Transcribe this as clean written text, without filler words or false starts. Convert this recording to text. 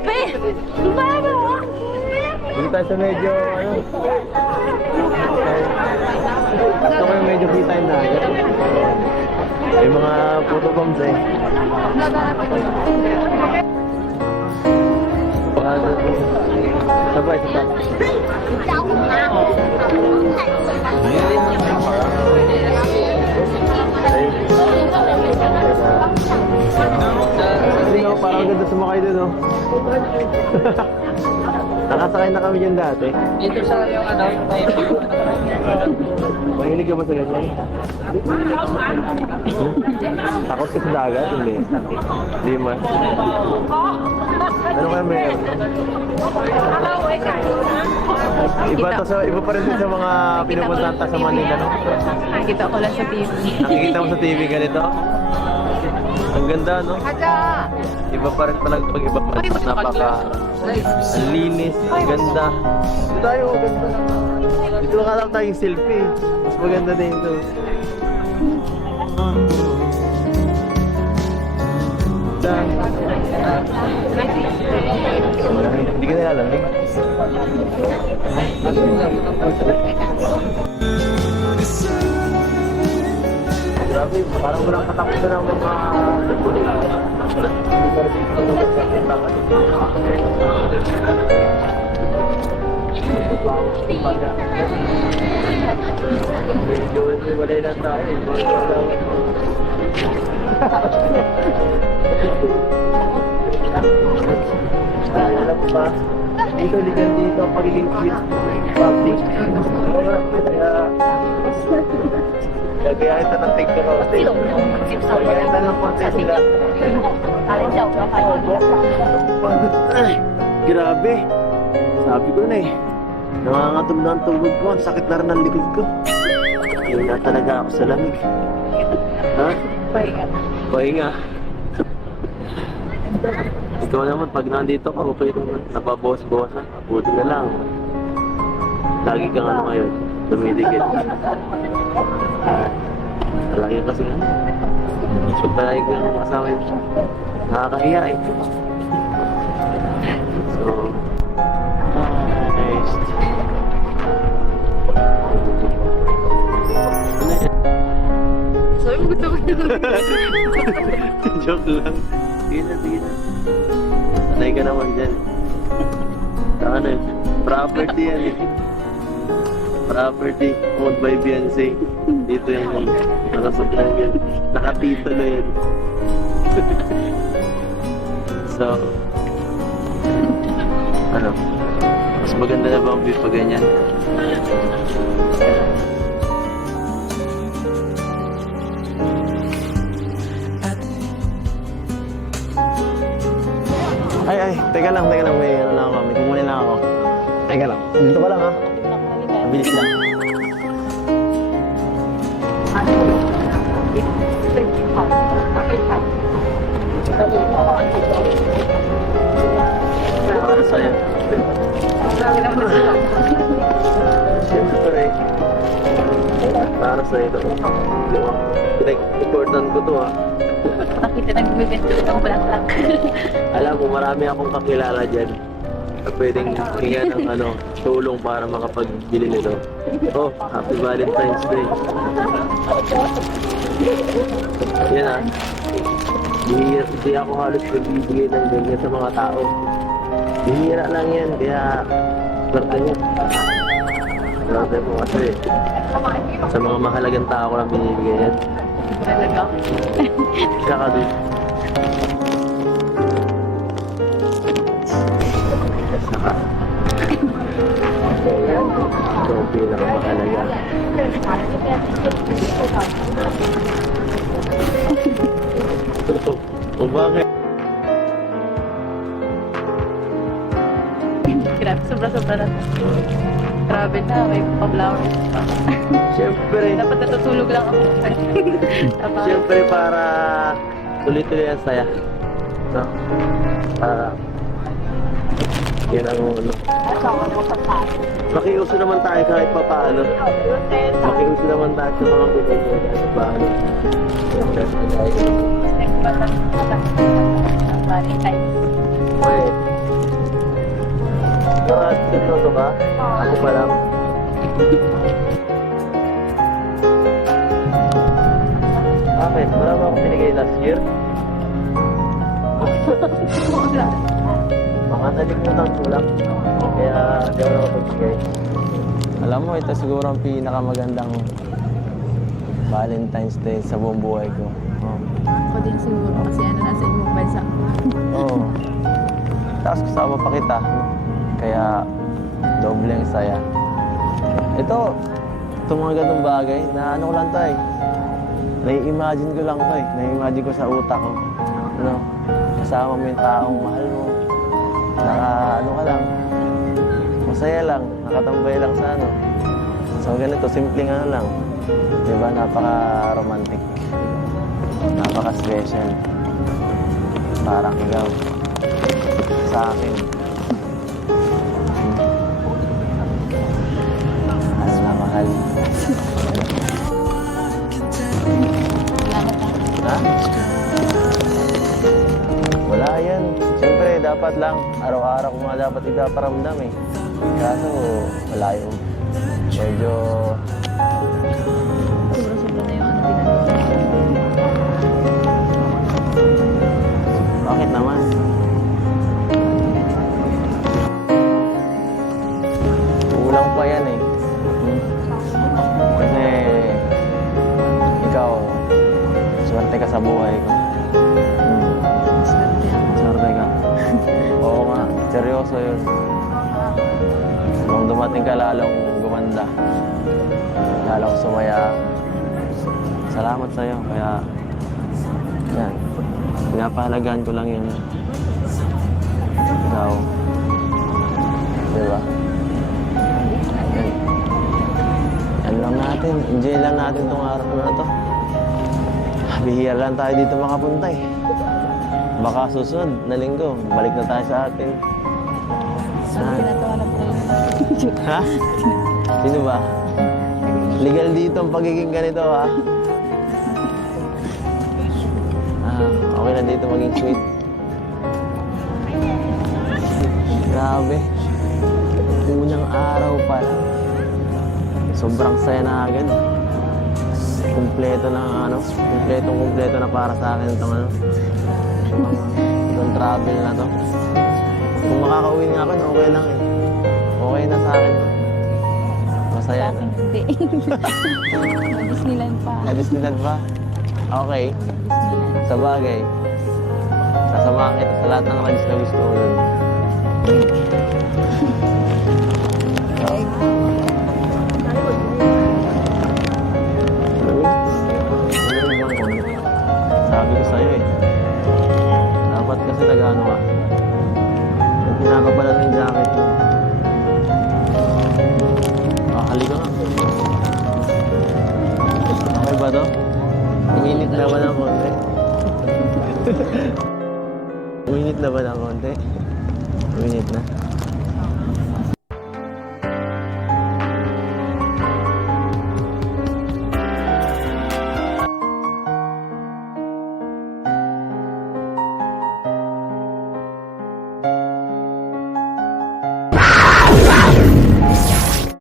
Tupi! Bago! Dito tayo sa medyo, ano? Gusto ko yung medyo free time na. May mga photo bombs eh. Sabay, sabay. Hindi ako, parang ganda sumakay doon, no? Nakasakay na kami dyan dati. Dito sa yung ano, Mahilig ka ba sa ganyan? Takot ka sa dagat? Hindi. Hindi man. Ano kaya meron? Iba pa rin din sa mga pinupuntahan sa Manila, no? Nakikita ko lang sa TV. Nakikita mo sa TV ganito? Ang ganda, no? Iba pa rin pala pag iba pa. Napaka... Ang linis, ang ganda. Dito tayo, ganda. Dito na lang tayong selfie. Mas maganda din ito. Hindi ka nila alam, eh? Grabe, parang walang katakutan ng mga walay lang tayo. Alam mo ba? Dito, ligan dito ang pagiging public. Kaya ito ng take ko. Kaya ito ng konti sila. Ay, grabe. Sabi ko na eh. Nangangatog na ang tugod ko. Ang sakit na rin ang likod ko. Hindi na talaga ako sa lamig. Ha? Pahinga. Ikaw naman, pag nandito ka, okay naman. Napabawas-bawasan. Buti na lang. Lagi kang ano ngayon. Dumidikit. Lagi kasi nga. So, palagi kang kasama yun. Nakakahiya eh. So, nice. Sabi mo gusto ko Joke lang. Sige na, sige na. Sanay ka naman dyan. Ano yun? Property yan eh. Property owned by Beyonce. Dito yung nakasuklan yan. Nakatitulo yan. So, ano? Mas maganda na ba ang view pag ganyan? Ay, teka lang, may ano lang kami. Kumunin lang ako. Teka lang, dito ka lang ha. Bilis lang. Para sa'yo. Siyempre. Para sa'yo ito. Important ko to ha. nakita nagbibento ng bulaklak. Alam mo, marami akong kakilala dyan na pwedeng hinga ng tulong para makapagbili nito. Oh, Happy Valentine's Day. Yan ah. Hindi ako halos nagbibigay ng ganyan sa mga tao. Bihira lang yan, kaya swerte niya. Swerte mo kasi sa mga mahalagang tao ko lang binibigay yan. Talaga. Tsaka doon. Saka. Ito ang pinakamahalaga. O bakit? Grabe, sobra-sobra na. Grabe na, may pa-flowers pa. Siyempre. Dapat natutulog lang ako. Siyempre para tuloy-tuloy ang saya. No? Yan ang makiuso naman tayo kahit pa paano. Makiuso naman tayo sa mga pinagod at paano. Valentine's. Okay. ka? Ako pa lang. Bakit? Wala ba akong binigay last year? Baka nalimutan ko lang. Kaya di ako nakapagbigay. Alam mo, ito siguro ang pinakamagandang Valentine's Day sa buong buhay ko. Oh. Ako din siguro kasi nasa ibang bansa. Oo. Tapos kasama pa kita. Kaya doble ang saya. Ito mga ganung bagay na ano ko lang to eh. Nai-imagine ko lang to eh. Nai-imagine ko sa utak ko. Ano? Kasama mo yung taong mahal mo. Ano ka lang. Masaya lang. Nakatambay lang sa ano. So ganito, simpleng ano lang. Diba? Napaka-romantic. Napaka-special. Parang ikaw. Sa akin. Mahal na mahal. Salamat ha. Ha? Wala yan. Siyempre, dapat lang. Araw-araw ko nga dapat ipaparamdam eh. Kaso, wala yung medyo... Sobra-sobra na yung ano ginagawa. Bakit naman? Kulang pa yan eh. Kasi ikaw, swerte ka sa buhay ko. Swerte ako. Swerte ka. Oo nga, seryoso yun. Nung dumating ka lalong gumanda, lalong sumaya. Salamat sa'yo, kaya yan, pinapahalagaan ko lang yun. Ikaw, di ba? Yan. Yan lang natin, enjoy lang natin itong araw na to. Bihira lang tayo dito makapunta eh. Baka susunod na linggo, balik na tayo sa atin. Sabi pinatawa na po yun. Ha? Sino ba? Legal dito ang pagiging ganito ha. Okay na dito maging sweet. Grabe. Unang araw pa lang. Sobrang saya na agad. Kumpleto na ano, kumpleto na para sa akin itong ano. Itong travel na to. Kung makakauwi nga ako, okay lang eh. Okay na sa akin. Masaya na. Hindi. Disneyland pa. Disneyland pa? Okay. Disneyland. Sa bagay. Sasamahan kita sa lahat ng rides na gusto mo dun. Sabi ko sa'yo eh. Dapat kasi nag-ano ka. Kung pinakabalan ng jacket mo. Halika nga. Okay ba to? Uminit na ba ng konti? Uminit na ba ng konti? Uminit na.